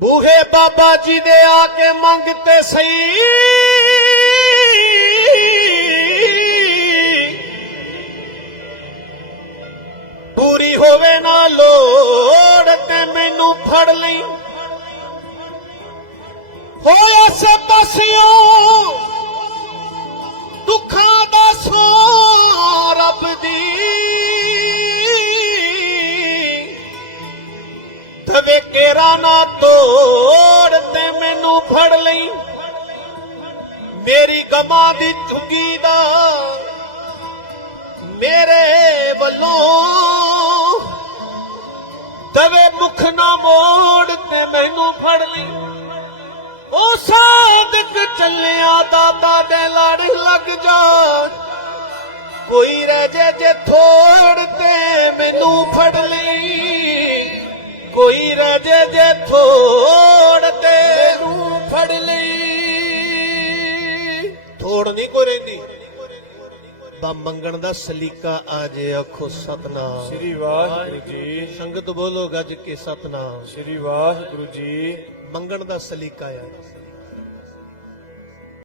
ਬੂਹੇ ਬਾਬਾ ਜੀ ਦੇ ਆ ਕੇ ਮੰਗਤੇ ਸਹੀ। ਪੂਰੀ ਹੋਵੇ ਨਾ ਲੋੜ ਤੇ ਮੈਨੂੰ ਫੜ ਲਈ। ਹੋਇਆ ਸੇ ਪਾਸਿਓ ਦੁੱਖਾਂ ਦਾ ਸੋ ਰੱਬ ਦੀ। ਤਵੇ ਕੇਰਾ ਨਾ ਮੇਰੀ ਗਮਾਂ ਦੀ ਝੁੱਗੀ ਦਾ ਮੇਰੇ ਵੱਲੋਂ ਤਵੇ ਮੁਖ ਨਾ ਮੋੜ ਤੇ ਮੈਨੂੰ ਫੜ ਲਈ। ਉਹ ਸਾਦਕ ਚੱਲਿਆ ਦਾਤਾ ਦੇ ਲੜ ਲੱਗ ਜਾ। ਕੋਈ ਰਹਿ ਜੇ ਜੇ ਥੋੜ ਤੇ ਮੈਨੂੰ ਫੜ ਲਈ। ਕੋਈ ਰਹਿ ਜੇ ਜੇ ਥੋੜ ਤੇ ਨੂੰ ਫੜ ਲਈ। ਥੋੜ ਨਹੀਂ ਕੋਈ ਰਹਿੰਦੀ। ਬਾ ਮੰਗਣ ਦਾ ਸਲੀਕਾ ਆ ਜੇ ਆਖੋ ਸਤਨਾਮ। ਸ੍ਰੀ ਵਾਹਿਗੁਰੂ ਜੀ। ਸੰਗਤ ਬੋਲੋ ਗੱਜ ਕੇ ਸਤਨਾਮ। ਸ੍ਰੀ ਵਾਹਿਗੁਰੂ ਜੀ। ਮੰਗਣ ਦਾ ਸਲੀਕਾ ਆ।